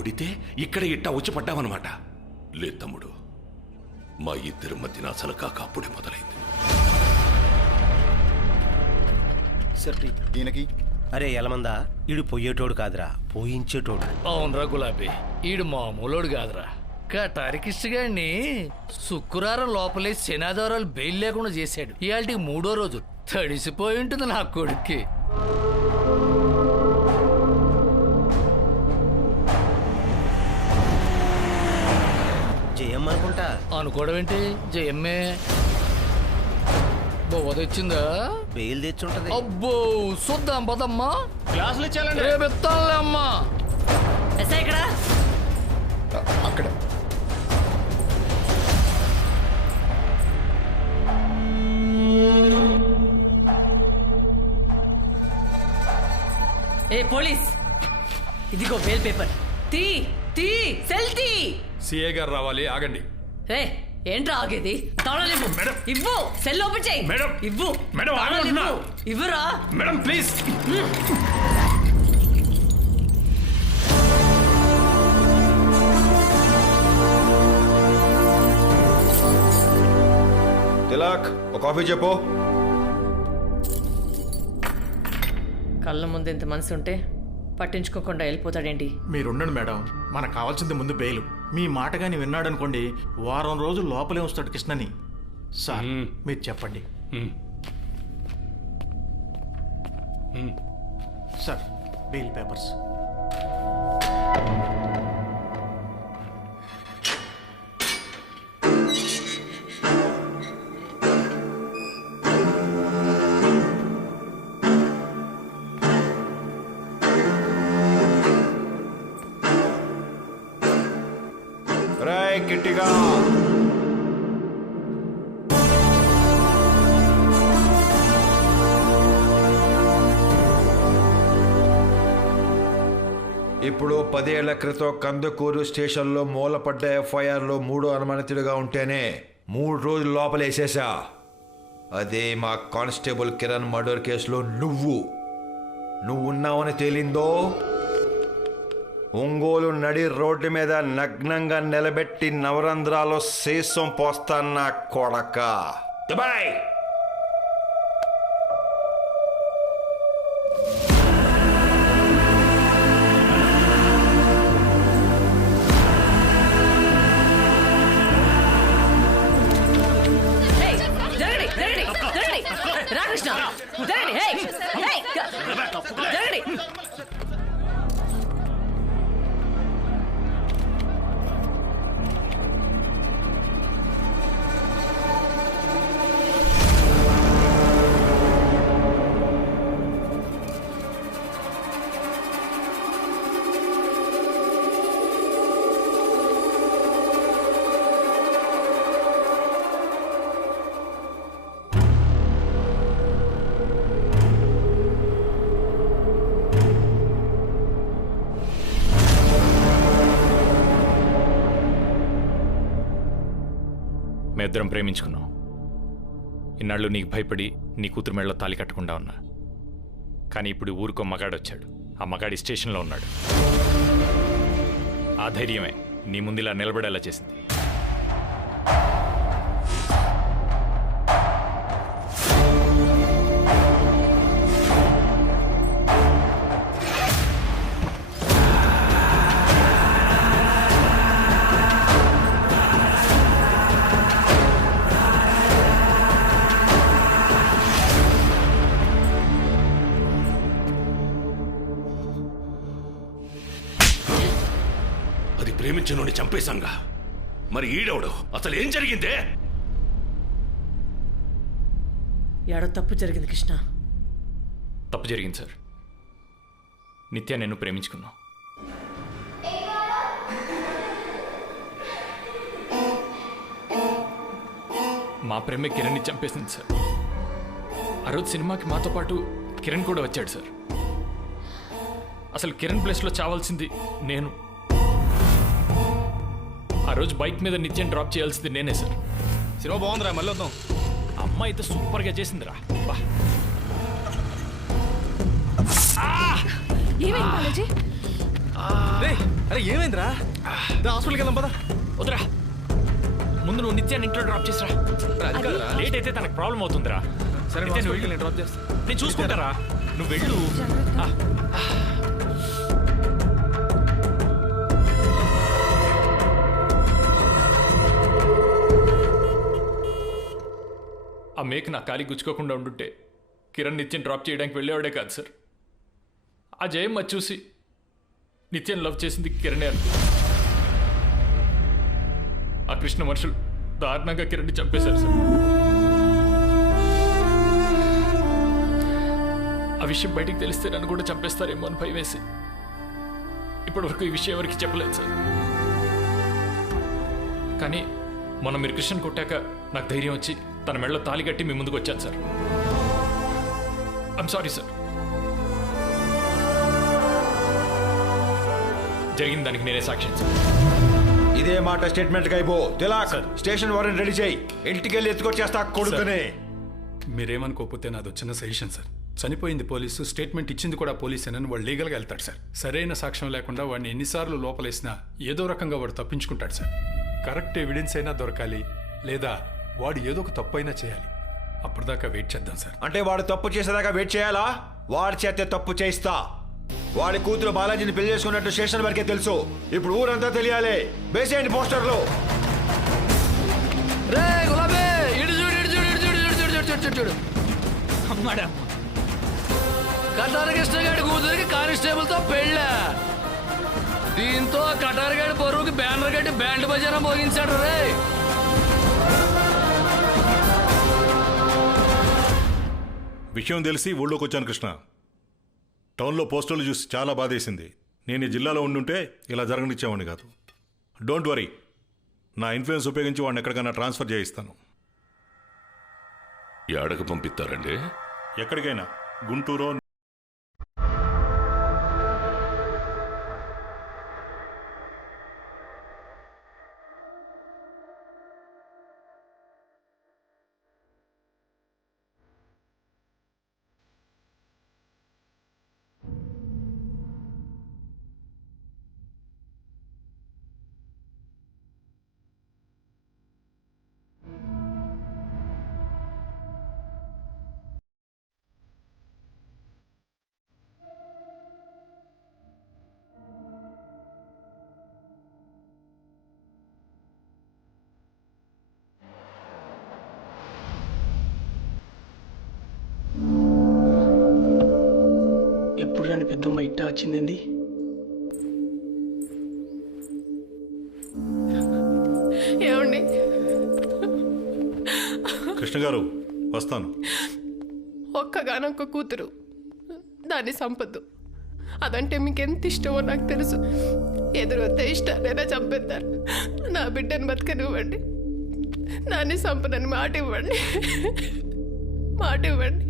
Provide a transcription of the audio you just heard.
కొడితే ఇక్కడ ఇట్టా వచ్చి పడ్డావన్నమాట. లేదు తమ్ముడు, మా ఇద్దరి మధ్యన అసలు కాక అప్పుడే మొదలైంది. ఈయనకి అరే ఎలమందా, ఈడు పొయ్యేటోడు కాదురా, పోయించేటోడు. అవునరా గులాబీ, ఈడు మామూలోడు కాదురా. కటారికిష్టిగాడిని శుక్రవారం లోపలే శనాధారాలు బెయిల్ లేకుండా చేశాడు. ఇవాళకి 3వ రోజు. తడిసిపోయి ఉంటుంది నా కొడుక్కి. జయమ్మ అనుకుంటా. అనుకోవడం ఏంటి, జయమ్మే. బొవ్వ తెచ్చిందా? బెయిల్ తెచ్చుంటది. అబ్బో చూద్దాం పదమ్మా. క్లాసులు ఇచ్చాలండి. రేపు ఇస్తానులే అమ్మా. ఇక్కడ అక్కడ ఏ పోలీస్, ఇదిగో బెయిల్ పేపర్. తీ తీ సెల్ తీ. సిఏ గారు రావాలి, ఆగండి. రే ఏంట్రా ఆగేది? తాళాలు ఇవ్వు. మేడం. ఇవ్వు. సెల్ ఓపెన్ చేయి. మేడం. ఇవ్వు. మేడం, తాళాలు ఆగమంటున్నా. ఇవ్వు. ఇవ్వురా. Madam please. తిలక్, ఒక కాఫీ చెప్పు. కళ్ళ ముందు ఇంత మనసు ఉంటే పట్టించుకోకుండా వెళ్ళిపోతాడేంటి? మీరుండండి మేడం, మనకు కావాల్సింది ముందు బెయిల్. మీ మాట కానీ విన్నాడనుకోండి, వారం రోజులు లోపలే ఉంచుతాడు కృష్ణని. సార్ మీరు చెప్పండి. Sir bail papers. రాయ్ గట్టిగా. ఇప్పుడు 10 ఏళ్ల క్రితం కందుకూరు స్టేషన్లో మూలపడ్డ ఎఫ్ఐఆర్లో 3వ అనుమానితుడిగా ఉంటేనే 3 రోజులు లోపలేసేసా. అదే మా కానిస్టేబుల్ కిరణ్ మర్డర్ కేసులో నువ్వు ఉన్నావని తేలిందో, ఒంగోలు నడి రోడ్డు మీద నగ్నంగా నిలబెట్టి నవరంధ్రాలో శేషం పోస్తాన్న కొడక. దుబాయ్ రాకృష్ణ మేమిద్దరం ప్రేమించుకున్నాం. ఇన్నాళ్ళు నీకు భయపడి నీ కూతురు మెడలో తాళి కట్టకుండా ఉన్నా. కానీ ఇప్పుడు ఊరికో మగాడు వచ్చాడు. ఆ మగాడి స్టేషన్లో ఉన్నాడు. ఆ ధైర్యమే నీ ముందు ఇలా నిలబడేలా చేసింది. ప్రేమించినోడిని చంపేశాంగా, మరి ఈడవడు అసలు ఏం జరిగిందే? ఏడో తప్పు జరిగింది కృష్ణ. తప్పు జరిగింది సార్. నిత్య నేను ప్రేమించుకున్నాం. మా ప్రేమే కిరణ్ని చంపేసింది సార్. ఆ రోజు సినిమాకి మాతో పాటు కిరణ్ కూడా వచ్చాడు సార్. అసలు కిరణ్ ప్లేస్లో చావాల్సింది నేను. ఆ రోజు బైక్ మీద నిత్యం డ్రాప్ చేయాల్సింది నేనే సార్. సినిమా బాగుందిరా, మళ్ళీ వద్దాం. అమ్మ అయితే సూపర్గా చేసిందిరా. బా అరే ఏమైందిరా హాస్పిటల్కి వెళ్దాం పదా. వద్దురా, ముందు నువ్వు నిత్యాన్ని ఇంట్లో డ్రాప్ చేసిరా. లేట్ అయితే తనకు ప్రాబ్లం అవుతుందిరా. సరే నిత్య, నువ్వు హాస్పిటల్కి నేను డ్రాప్ చేస్తా. నేను చూసుకుంటారా, నువ్వు వెళ్ళు. ఆ మేక్ నా కాలి గుచ్చుకోకుండా ఉండుంటే కిరణ్ నిత్యం డ్రాప్ చేయడానికి వెళ్ళేవాడే కాదు సార్. ఆ జయమ్మ చూసి నిత్యం లవ్ చేసింది కిరణే అని. ఆ కృష్ణ మనుషులు దారుణంగా కిరణ్ని చంపేశారు సార్. ఆ విషయం బయటికి తెలిస్తే నన్ను కూడా చంపేస్తారేమో అని భయం వేసి ఇప్పటివరకు ఈ విషయం ఎవరికి చెప్పలేదు సార్. కానీ మొన్న మీరు కృష్ణన్ కొట్టాక నాకు ధైర్యం వచ్చి తన మెడలో తాళి కట్టి మీ ముందుకు వచ్చాను సార్. I'm sorry sir. జరిగిన దానికి నేనే సాక్ష్యం సార్. ఇదే మాట స్టేట్మెంట్ అయిపో తిలాక్. స్టేషన్ వారిని రెడీ చేయి, ఇంటికి వెళ్ళి ఎత్తుకొచ్చేస్తా కొడుకుని. మీరేమనుకోకపోతే నాది చిన్న సజెషన్ సార్. చనిపోయింది పోలీసు, స్టేట్మెంట్ ఇచ్చింది కూడా పోలీసేనని వాడు లీగల్గా వెళ్తాడు సార్. సరైన సాక్ష్యం లేకుండా వాడిని ఎన్నిసార్లు లోపలేసినా ఏదో రకంగా వాడు తప్పించుకుంటాడు సార్. కరెక్ట్ ఎవిడెన్స్ అయినా దొరకాలి, లేదా వాడు ఏదో ఒక తప్పు అయినా చేయాలి. అప్పటిదాకా వెయిట్ చేద్దాం సార్. అంటే వాడు తప్పు చేసేదాకా వెయిట్ చేయాలా? వాడి చేతే తప్పు చేయిస్తా. వాడి కూతురు బాలాజీని పెళ్లి చేసుకున్నట్టు స్టేషన్ వరకే తెలుసు. ఇప్పుడు ఊరంతా తెలియాలి. వేసేయండి పోస్టర్లు. రే గులాబీ, ఇటు చూడు, ఇటు చూడు, ఇటు చూడు, ఇటు చూడు, ఇటు చూడు, ఇటు చూడు. అమ్మాడా కటారి కృష్ణ గారి కూతురికి కానిస్టేబుల్ తో పెళ్ళా. దీంతో కటారి గారి పొరుగుకి బ్యానర్ కట్టి బ్యాండ్ బజారా మోగించాడు రే. విషయం తెలిసి ఊళ్ళోకి వచ్చాను కృష్ణ. టౌన్లో పోస్టర్లు చూసి చాలా బాధేసింది. నేను ఈ జిల్లాలో ఉండుంటే ఇలా జరగనిచ్చేవాడిని కాదు. డోంట్ వరీ, నా ఇన్ఫ్లుయెన్స్ ఉపయోగించి వాడిని ఎక్కడికైనా ట్రాన్స్ఫర్ చేయిస్తాను. ఏడకు పంపిస్తారండి? ఎక్కడికైనా, గుంటూరో. ఎప్పుడు రాని పెద్దమ్మ ఇట్టా వచ్చిందండి. ఏమండి? కృష్ణ గారు వస్తాను. ఒక్కగానొక్క కూతురు, దాన్ని సంపద్దు. అదంటే మీకెంత ఇష్టమో నాకు తెలుసు. ఎదురొస్తే ఇష్టానైనా చంపేస్తారు. నా బిడ్డను బతకనివ్వండి, దాన్ని సంపదని మాట ఇవ్వండి, మాట ఇవ్వండి.